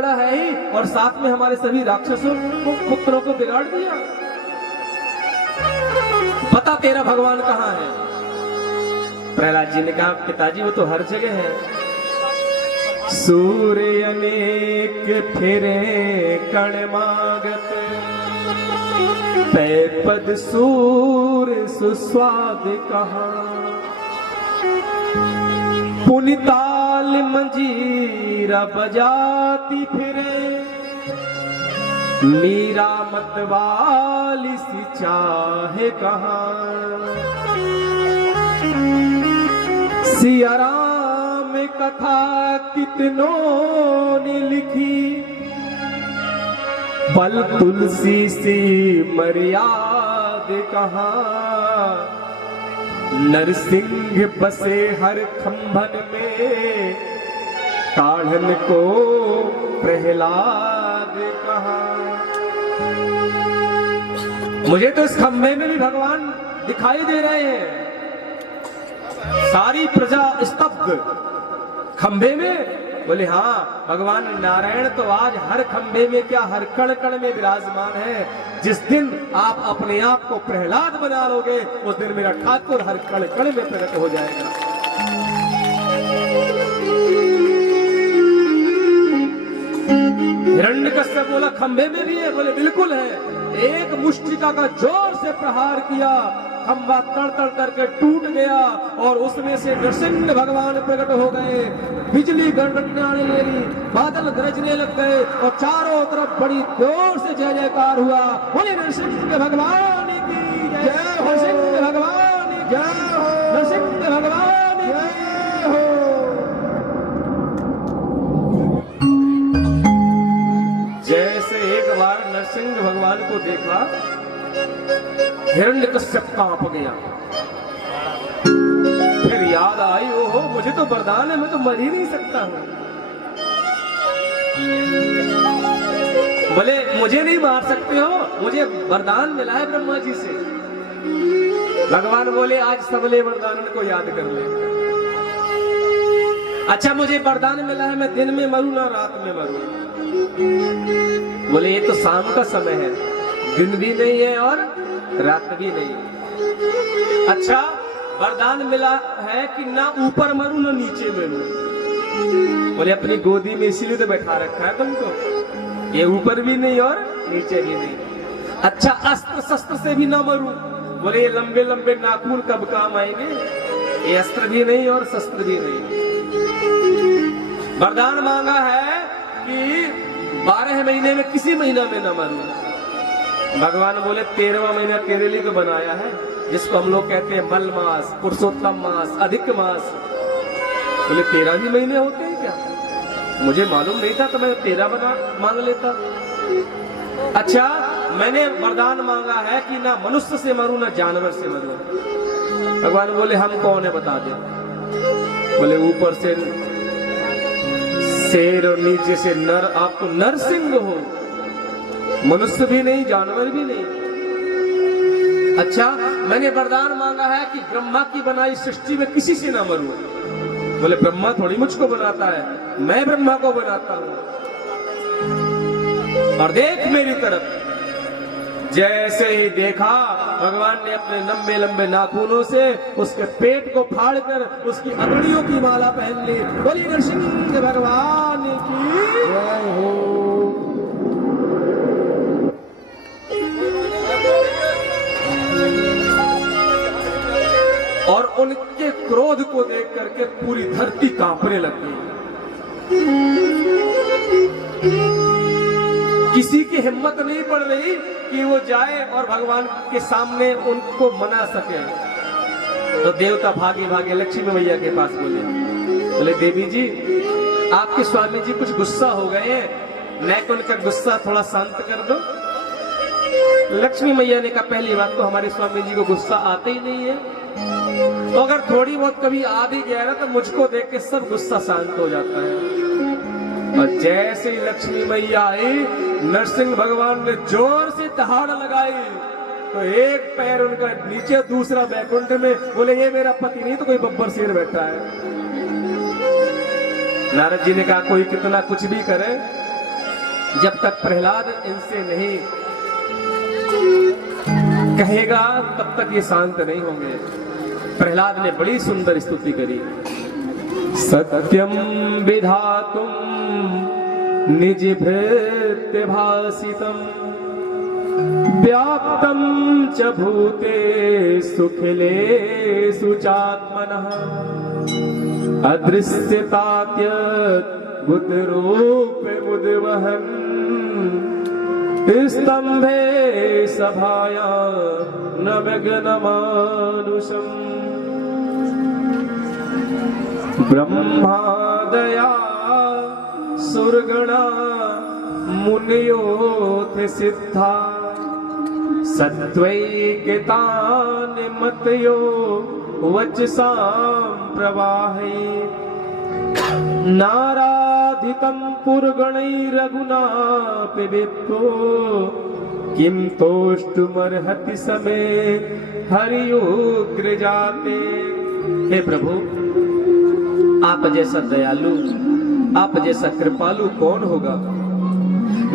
बिगड़ा है ही और साथ में हमारे सभी राक्षसों को पुत्रों को बिगाड़ दिया। बता तेरा भगवान कहाँ है? प्रहलाद जी ने कहा पिताजी वो तो हर जगह है। सूर्य अनेक फिरे कण मागत, पै पद सूर सुस्वाद कहाँ। पुनिताल मंजीरा बजाती फिरे, मीरा मतवाली सी चाहे कहाँ। सिया राम कथा कितनों ने लिखी, बल तुलसी सी मर्याद कहाँ। नरसिंह बसे हर खंभन में, काढ़न को प्रहलाद कहाँ। मुझे तो इस खंभे में भी भगवान दिखाई दे रहे हैं। सारी प्रजा स्तब्ध खंभे में। बोले हाँ भगवान नारायण तो आज हर खंभे में क्या हर कण कण में विराजमान है। जिस दिन आप अपने आप को प्रहलाद बना लोगे उस दिन मेरा ठाकुर हर कण कण में प्रकट हो जाएगा। हिरण्यकश्यप बोला खंभे में भी है? बोले बिल्कुल है। एक मुष्टिका का जोर से प्रहार किया, खंभा तड़ तड़ करके टूट गया और उसमें से नरसिंह भगवान प्रकट हो गए। बिजली गड़गड़ाने लगी, बादल गरजने लग गए और चारों तरफ बड़ी जोर से जय जयकार हुआ। बोले नरसिंह भगवान की जय हो, नरसिंह भगवान की जय हो, नरसिंह भगवान की जय हो। जैसे एक बार नरसिंह भगवान को देखा, हिरण्यकश्यप कांप गया। फिर याद आई ओहो मुझे तो वरदान है, मैं तो मर ही नहीं सकता हूं। बोले मुझे नहीं मार सकते हो, मुझे वरदान मिला है ब्रह्मा जी से। भगवान बोले आज सबले वरदान को याद कर ले। अच्छा मुझे वरदान मिला है मैं दिन में मरूं ना रात में मरूं। बोले ये तो शाम का समय है, दिन भी नहीं है और रात भी नहीं। अच्छा वरदान मिला है कि ना ऊपर मरूं ना नीचे मरूं। बोले अपनी गोदी में इसीलिए तो बैठा रखा है तुमको, ये ऊपर भी नहीं और नीचे भी नहीं। अच्छा अस्त्र शस्त्र से भी ना मरूं। बोले ये लंबे लंबे नाखून कब काम आएंगे, ये अस्त्र भी नहीं और शस्त्र भी नहीं। वरदान मांगा है कि 12 महीने में किसी महीना में न मरूं। भगवान बोले 13वां महीना तेरे लिए तो बनाया है, जिसको हम लोग कहते हैं मल मास, पुरुषोत्तम मास, अधिक मास। बोले 13 भी महीने होते हैं क्या? मुझे मालूम नहीं था तो मैं 13 बना मांग लेता। अच्छा मैंने वरदान मांगा है कि ना मनुष्य से मरूं ना जानवर से मरूं। भगवान बोले हम कौन है बता दे। बोले ऊपर से शेर और नीचे से नर, आप तो नरसिंह हो, मनुष्य भी नहीं जानवर भी नहीं। अच्छा मैंने वरदान मांगा है कि ब्रह्मा की बनाई सृष्टि में किसी से ना मरूं। बोले ब्रह्मा थोड़ी मुझको बनाता है, मैं ब्रह्मा को बनाता हूं। और देख मेरी तरफ। जैसे ही देखा भगवान ने अपने लंबे लंबे नाखूनों से उसके पेट को फाड़कर उसकी अगड़ियों की माला पहन ली। बोली नरसिंह भगवान की जय हो। और उनके क्रोध को देख करके पूरी धरती कांपने लग गई। किसी की हिम्मत नहीं पड़ रही कि वो जाए और भगवान के सामने उनको मना सके। तो देवता भागे भागे लक्ष्मी मैया के पास बोले देवी जी आपके स्वामी जी कुछ गुस्सा हो गए हैं, मैं तो उनका गुस्सा थोड़ा शांत कर दो। लक्ष्मी मैया ने कहा पहली बात तो हमारे स्वामी जी को गुस्सा आता ही नहीं है, तो अगर थोड़ी बहुत कभी आ भी गया ना तो मुझको देख के सब गुस्सा शांत हो जाता है। और जैसे ही लक्ष्मी मैया आई नरसिंह भगवान ने जोर से दहाड़ लगाई तो एक पैर उनका नीचे दूसरा बैकुंठ में। बोले ये मेरा पति नहीं तो कोई बब्बर शेर बैठा है। नारद जी ने कहा कोई कितना कुछ भी करे जब तक प्रहलाद इनसे नहीं कहेगा तब तक ये शांत नहीं होंगे। प्रहलाद ने बड़ी सुंदर स्तुति करी। सत्यम विधातुम निज भृत्य भासितम व्याप्तम च भूतेषु अखिलेषु चात्मनः अदृश्यतात्यद्भुतरूप मुद्वहन् स्तंभे सभायां नवगनमानुषम् ब्रह्मादया सुरगणा मुनयोऽथ सिद्धा सत्वैकतान् मतयो वचसां प्रवाहे नाराधितं पुरगणैरघुनापि विप्रो किं तोष्टुमर्हति समे हरियुग्र जाते। हे प्रभु, आप जैसा दयालु, आप जैसा कृपालु कौन होगा।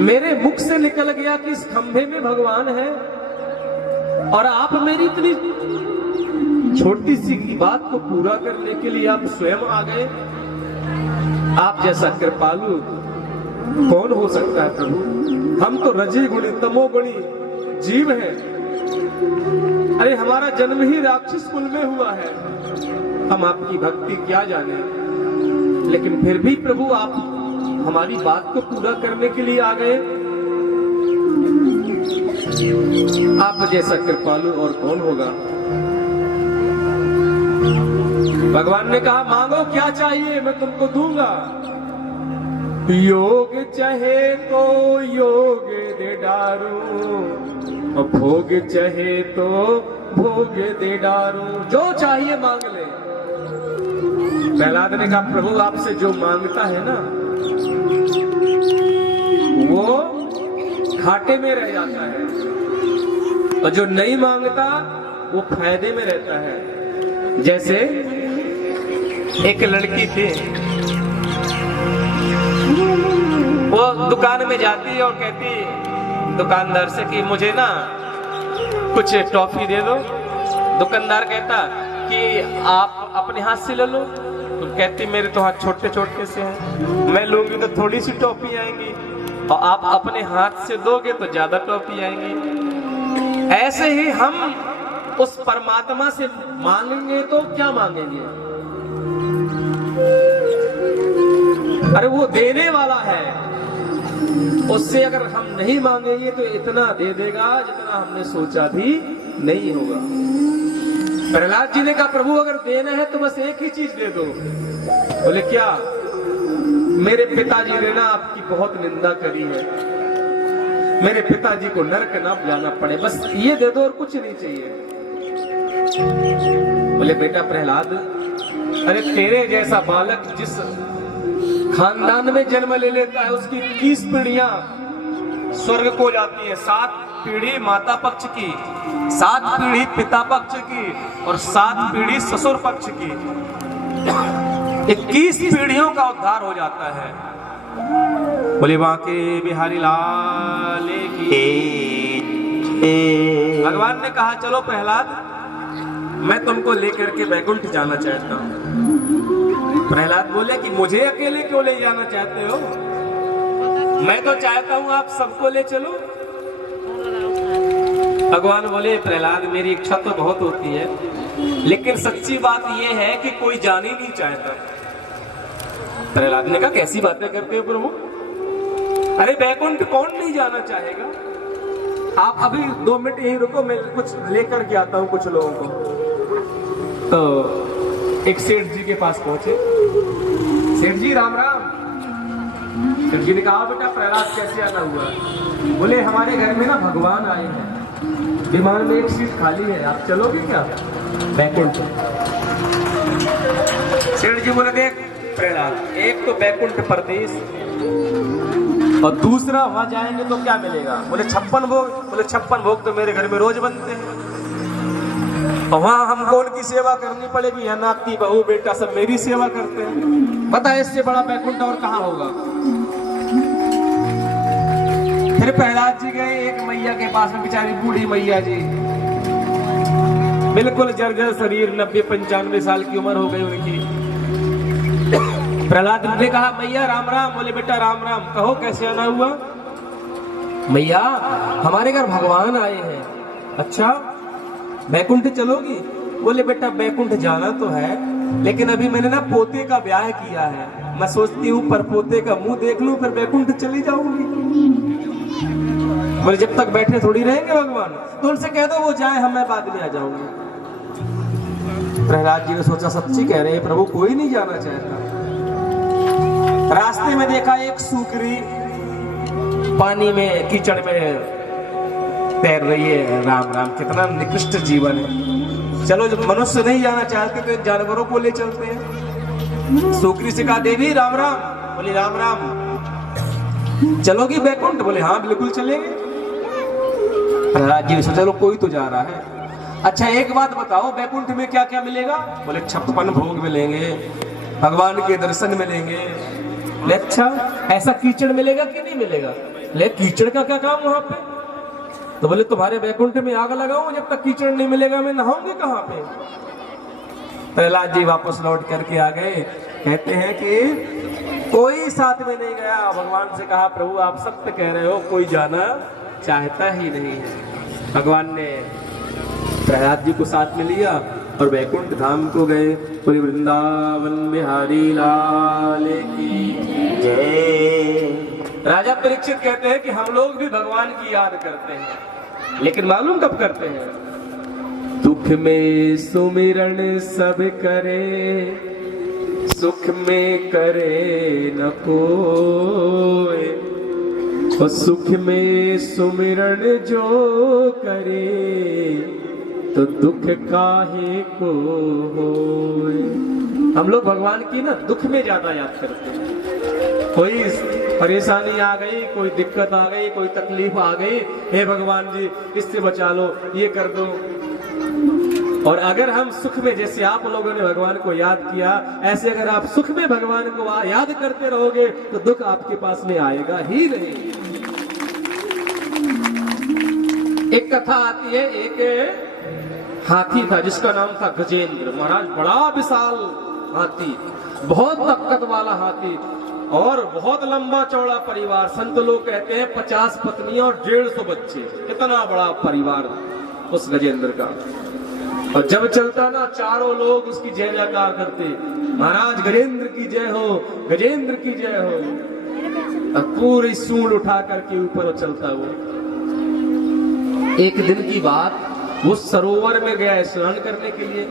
मेरे मुख से निकल गया कि इस खंभे में भगवान है और आप मेरी इतनी छोटी सी की बात को पूरा करने के लिए आप स्वयं आ गए। आप जैसा कृपालु कौन हो सकता है प्रभु। हम तो रजे गुणी तमोगुणी जीव हैं। अरे हमारा जन्म ही राक्षस कुल में हुआ है। हम आपकी भक्ति क्या जाने, लेकिन फिर भी प्रभु आप हमारी बात को पूरा करने के लिए आ गए। आप जैसा कृपालु और कौन होगा। भगवान ने कहा मांगो क्या चाहिए मैं तुमको दूंगा। योग चाहे तो योग दे डारू और भोग चाहे तो भोग दे डारू। जो चाहिए मांग ले। प्रहलाद ने कहा प्रभु आपसे जो मांगता है ना वो घाटे में रह जाता है और जो नहीं मांगता वो फायदे में रहता है। जैसे एक लड़की थी, वो दुकान में जाती और कहती दुकानदार से कि मुझे ना कुछ टॉफी दे दो। दुकानदार कहता कि आप अपने हाथ से ले लो। तो कहती मेरे तो हाथ छोटे छोटे से हैं, मैं लूंगी तो थोड़ी सी टॉफी आएंगी और आप अपने हाथ से दोगे तो ज्यादा टॉफी आएंगी। ऐसे ही हम उस परमात्मा से मांगेंगे तो क्या मांगेंगे। अरे वो देने वाला है, उससे अगर हम नहीं मांगेंगे तो इतना दे देगा जितना हमने सोचा भी नहीं होगा। प्रहलाद जी ने कहा प्रभु अगर देना है तो बस एक ही चीज दे दो। बोले क्या। मेरे पिताजी ने ना आपकी बहुत निंदा करी है, मेरे पिताजी को नरक ना जाना पड़े, बस ये दे दो और कुछ नहीं चाहिए। बोले बेटा प्रहलाद, अरे तेरे जैसा बालक जिस खानदान में जन्म ले लेता है उसकी 30 पीढ़ियां स्वर्ग को जाती है। 7 पीढ़ी माता पक्ष की, 7 पीढ़ी पिता पक्ष की और 7 पीढ़ी ससुर पक्ष की। 21 पीढ़ियों का उद्धार हो जाता है। बोले बांके बिहारी लाल की। भगवान ने कहा चलो प्रहलाद मैं तुमको लेकर के वैकुंठ जाना चाहता हूँ। प्रहलाद बोले कि मुझे अकेले क्यों ले जाना चाहते हो, मैं तो चाहता हूँ आप सबको ले चलो। भगवान बोले प्रहलाद मेरी इच्छा तो बहुत होती है लेकिन सच्ची बात यह है कि कोई जान ही नहीं चाहता। प्रहलाद ने कहा कैसी बातें करते हो प्रभु, अरे वैकुंठ कौन नहीं जाना चाहेगा। आप अभी 2 मिनट यहीं रुको, मैं कुछ लेकर के आता हूँ कुछ लोगों को। तो एक सेठ जी के पास पहुंचे। सेठ जी राम राम। सेठ जी ने कहा बेटा प्रहलाद कैसे आना हुआ। बोले हमारे घर में ना भगवान आए हैं, विमान में एक सीट खाली है, आप चलोगे क्या वैकुंठ। सेठ जी बोले देख प्रहलाद, एक तो वैकुंठ परदेश और दूसरा वहां जाएंगे तो क्या मिलेगा। बोले 56 भोग। बोले 56 भोग तो मेरे घर में रोज बनते हैं और वहां हमको उनकी सेवा करनी पड़ेगी। या नाती बहू बेटा सब मेरी सेवा करते हैं, बता इससे बड़ा वैकुंठ और कहाँ होगा। फिर प्रहलाद जी गए एक मैया के पास में, बेचारी बूढ़ी मैया जी, बिल्कुल जर्जर शरीर, 90-95 साल की उम्र हो गई उनकी। प्रहलाद ने कहा मैया राम राम। बोले बेटा राम राम, कहो कैसे आना हुआ? मैया हमारे घर भगवान आए हैं। अच्छा बैकुंठ चलोगी? बोले बेटा बैकुंठ जाना तो है, लेकिन अभी मैंने ना पोते का ब्याह किया है, मैं सोचती हूँ पर पोते का मुंह देख लूं फिर बैकुंठ चली जाऊंगी। बोले जब तक बैठे थोड़ी रहेंगे भगवान, तो उनसे कह दो वो जाए, हम मैं बाद में आ जाऊंगी। प्रहलाद जी ने सोचा सच्ची कह रहे हैं प्रभु, कोई नहीं जाना चाहता। रास्ते में देखा एक सूकरी पानी में कीचड़ में तैर रही है। राम राम, कितना निकृष्ट जीवन है। चलो जब मनुष्य नहीं जाना चाहते तो जानवरों को ले चलते हैं। सूकरी से कहा देवी राम राम। बोली राम राम, चलोगी बैकुंठ? बोले हाँ बिल्कुल चलेंगे। प्रहलाद जी ने सोचा चलो कोई तो जा रहा है। अच्छा एक बात बताओ, बैकुंठ में क्या क्या मिलेगा? बोले 56 भोग मिलेंगे, भगवान के दर्शन मिलेंगे। अच्छा ऐसा कीचड़ मिलेगा कि नहीं मिलेगा? ले कीचड़ का क्या काम वहां पे? तो बोले तुम्हारे बैकुंठ में आग लगाऊं, जब तक कीचड़ नहीं मिलेगा मैं नहाऊंगी कहां पे? प्रहलाद जी वापस लौट करके आ गए। कहते हैं कि कोई साथ में नहीं गया। भगवान से कहा प्रभु आप सत्य कह रहे हो, कोई जाना चाहता ही नहीं है। भगवान ने प्रहलाद जी को साथ में लिया और बैकुंठ धाम को गए। पूरी वृंदावन बिहारी लाल की जय। राजा परीक्षित कहते हैं कि हम लोग भी भगवान की याद करते हैं, लेकिन मालूम कब करते हैं? दुख में सुमिरन सब करे, सुख में करे न कोई, और सुख में सुमिरन जो करे तो दुख काहे को होए। हम लोग भगवान की ना दुख में ज्यादा याद करते हैं। कोई परेशानी आ गई, कोई दिक्कत आ गई, कोई तकलीफ आ गई, हे भगवान जी इससे बचा लो, ये कर दो। और अगर हम सुख में, जैसे आप लोगों ने भगवान को याद किया, ऐसे अगर आप सुख में भगवान को याद करते रहोगे तो दुख आपके पास में आएगा ही नहीं। एक कथा आती है, एक हाथी था जिसका नाम था गजेंद्र। महाराज बड़ा विशाल हाथी, बहुत ताकत वाला हाथी और बहुत लंबा चौड़ा परिवार। संत लोग कहते हैं 50 पत्नियां और 150 बच्चे, इतना बड़ा परिवार उस गजेंद्र का। और जब चलता ना चारों लोग उसकी जय जयकार करते, महाराज गजेंद्र की जय हो, गजेंद्र की जय हो। और पूरी सूंड उठा करके ऊपर चलता वो। एक दिन की बात, वो सरोवर में गया स्नान करने के लिए।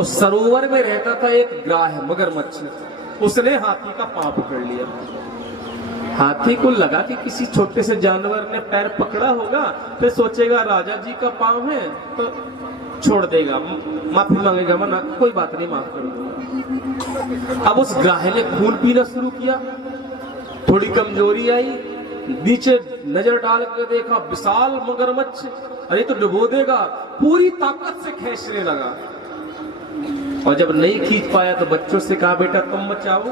उस सरोवर में रहता था एक ग्राह मगरमच्छ, उसने हाथी का पांव पकड़ लिया। हाथी को लगा कि किसी छोटे से जानवर ने पैर पकड़ा होगा, फिर सोचेगा राजा जी का पांव है तो छोड़ देगा, माफी मांगेगा, मना कोई बात नहीं माफ कर दूंगा। अब उस ग्राह ने खून पीना शुरू किया, थोड़ी कमजोरी आई, नीचे नजर डाल कर देखा विशाल मगरमच्छ, अरे तो डुबो देगा, पूरी ताकत से खींचने लगा। और जब नहीं खींच पाया तो बच्चों से कहा बेटा तुम बचाओ,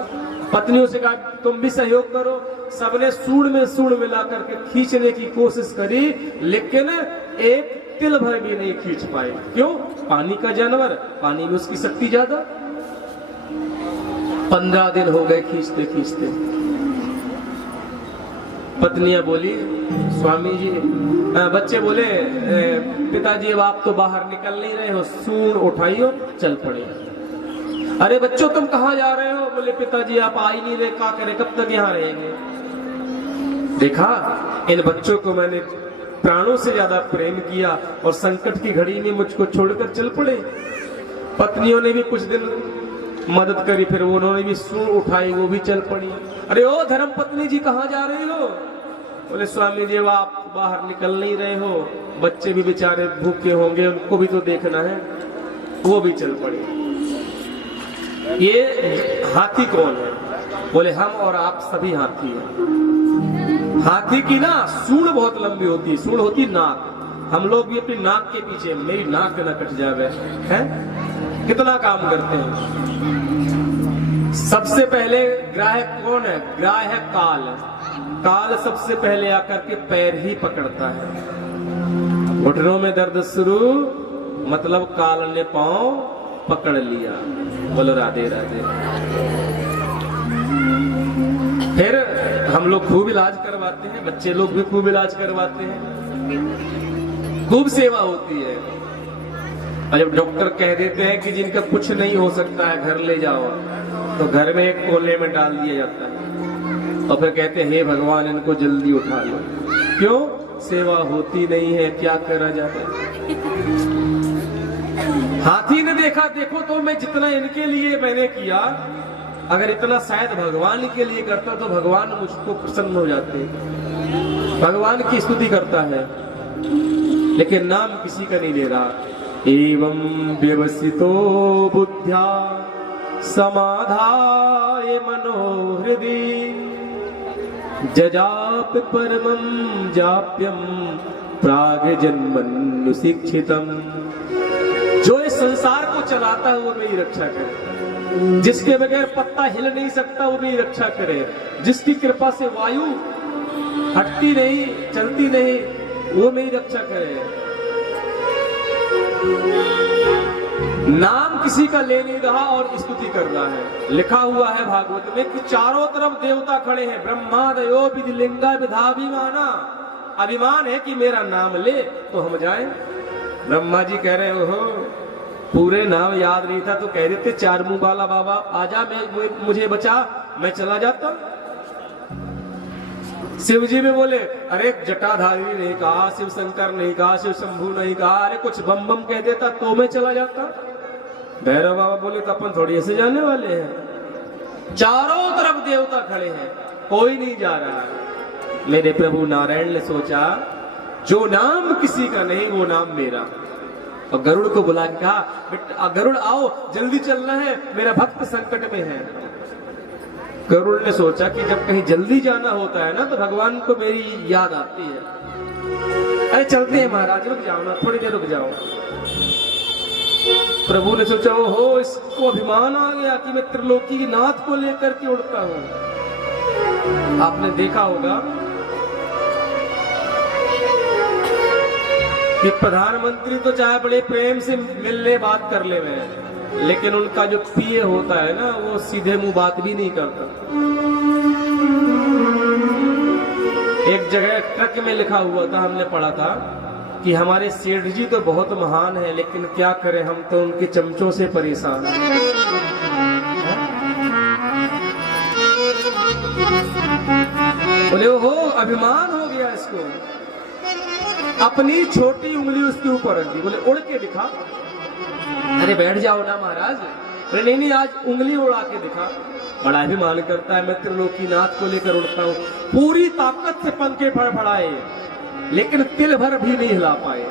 पत्नियों से कहा तुम भी सहयोग करो। सबने सूंड में सूंड मिला करके खींचने की कोशिश करी, लेकिन एक तिल भर भी नहीं खींच पाए। क्यों? पानी का जानवर, पानी में उसकी शक्ति ज्यादा। 15 दिन हो गए खींचते खींचते। पत्नियां बोली स्वामी जी, बच्चे बोले पिताजी अब आप तो बाहर निकल नहीं रहे हो, सूंड उठाइयो चल पड़े। अरे बच्चों तुम कहाँ जा रहे हो? बोले पिताजी आप आ ही नहीं रहे, क्या करें, कब तक यहाँ रहेंगे? देखा, इन बच्चों को मैंने प्राणों से ज्यादा प्रेम किया और संकट की घड़ी में मुझको छोड़कर चल पड़े। पत्नियों ने भी कुछ दिन मदद करी, फिर उन्होंने भी सूंड उठाई, वो भी चल पड़ी। अरे ओ धर्म पत्नी जी कहाँ जा रही हो? बोले स्वामी जी आप बाहर निकल नहीं रहे हो, बच्चे भी बेचारे भूखे होंगे, उनको भी तो देखना है। वो भी चल पड़े। ये हाथी कौन है? बोले हम और आप सभी हाथी हैं। हाथी की ना सूंड बहुत लंबी होती है, सूंड होती नाक। हम लोग भी अपनी नाक के पीछे, मेरी नाक न कट जावे, हैं? कितना काम करते हैं। सबसे पहले ग्राह कौन है? ग्राह है काल। काल सबसे पहले आकर के पैर ही पकड़ता है। घुटनों में दर्द शुरू, मतलब काल ने पांव पकड़ लिया। बोलो राधे राधे। फिर हम लोग खूब इलाज करवाते हैं, बच्चे लोग भी खूब इलाज करवाते हैं, खूब सेवा होती है। और जब डॉक्टर कह देते हैं कि जिनका कुछ नहीं हो सकता है घर ले जाओ, तो घर में एक कोने में डाल दिया जाता है और फिर कहते हैं हे भगवान इनको जल्दी उठा लो। क्यों? सेवा होती नहीं है, क्या करा जाता है। हाथी ने देखा, देखो तो मैं जितना इनके लिए मैंने किया, अगर इतना शायद भगवान के लिए करता तो भगवान मुझको प्रसन्न हो जाते। भगवान की स्तुति करता है लेकिन नाम किसी का नहीं ले रहा। एवं व्यवसितो बुद्ध्या समाधाय मनोहृदि जजाप परमं जाप्यम प्राग जन्मनुशिक्षितम। जो इस संसार को चलाता है वो मेरी रक्षा करे, जिसके बगैर पत्ता हिल नहीं सकता वो मेरी रक्षा करे, जिसकी कृपा से वायु हटती नहीं चलती नहीं वो मेरी रक्षा करे। नाम किसी का ले नहीं रहा और स्तुति कर रहा है। लिखा हुआ है भागवत में कि चारों तरफ देवता खड़े हैं, ब्रह्मादयो विधिलिंगा विधाभिमाना। अभिमान है कि मेरा नाम ले तो हम जाएं। ब्रह्मा जी कह रहे हो पूरे नाम याद नहीं था तो कह देते चार मुंह वाला बाबा आजा, मैं मुझे बचा, मैं चला जाता। शिव जी में बोले अरे जटाधारी नहीं कहा, शिव शंकर नहीं कहा, शिव शंभू नहीं कहा, अरे कुछ बम बम कह देता तो मैं चला जाता। भैरव बाबा बोले तो अपन थोड़ी ऐसे जाने वाले हैं। चारों तरफ देवता खड़े हैं, कोई नहीं जा रहा है। मेरे प्रभु नारायण ने सोचा जो नाम किसी का नहीं वो नाम मेरा। और गरुड़ को बुला के कहा गरुड़ आओ जल्दी चलना है, मेरा भक्त संकट में है। गरुड़ ने सोचा कि जब कहीं जल्दी जाना होता है ना तो भगवान को मेरी याद आती है। अरे चलते हैं महाराज, रुक जाओ ना, थोड़ी देर रुक जाओ। प्रभु ने सोचा ओहो इसको अभिमान आ गया कि मैं त्रिलोकी की नाथ को लेकर के उड़ता हूं। आपने देखा होगा कि प्रधानमंत्री तो चाहे बड़े प्रेम से मिलने बात कर ले में, लेकिन उनका जो पीए होता है ना वो सीधे मुंह बात भी नहीं करता। एक जगह ट्रक में लिखा हुआ था, हमने पढ़ा था कि हमारे सेठ जी तो बहुत महान है लेकिन क्या करें हम तो उनके चमचों से परेशान हैं। बोले हो अभिमान हो गया इसको, अपनी छोटी उंगली उसके ऊपर रख दी। बोले उड़ के दिखा। अरे बैठ जाओ ना महाराज। अरे नहीं नहीं आज उंगली उड़ा के दिखा। बड़ा अभिमान करता है, मैं त्रिलोकीनाथ को लेकर उड़ता हूँ। पूरी ताकत से पंखे फड़फड़ाए लेकिन तिल भर भी नहीं हिला पाए।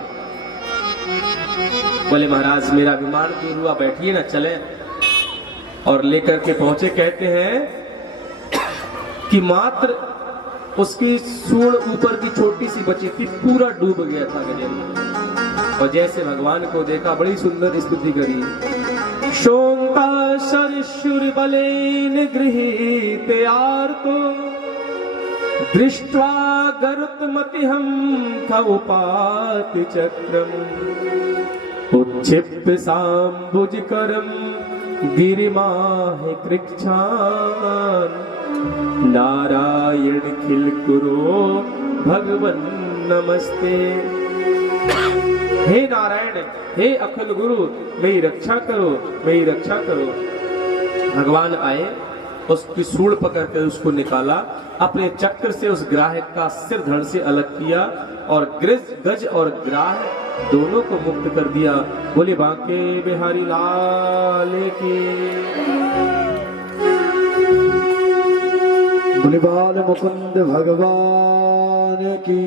बोले महाराज मेरा अभिमान दूर हुआ, बैठिए ना चले। और लेकर के पहुंचे, कहते हैं कि मात्र उसकी सूंड ऊपर की छोटी सी बची थी, पूरा डूब गया था गजल में। और जैसे भगवान को देखा बड़ी सुंदर स्तुति करी। शोंका शरशुर बलेन गृहीते आर्तो दृष्ट्वा गरुत्मतिहं खौपाति चक्रम उच्छिप्य सांबुजकरम गिरिमाह कृच्छान नारायण खिल कुरो भगवन नमस्ते। हे नारायण, हे अखिल गुरु, मेरी रक्षा करो, मेरी रक्षा करो। भगवान आए, उसकी सूंड पकड़ कर उसको निकाला, अपने चक्र से उस ग्राहक का सिर धड़ से अलग किया और गज और ग्राह दोनों को मुक्त कर दिया। बोले बांके बिहारी लाल की, बोले बाल मुकुंद भगवान की।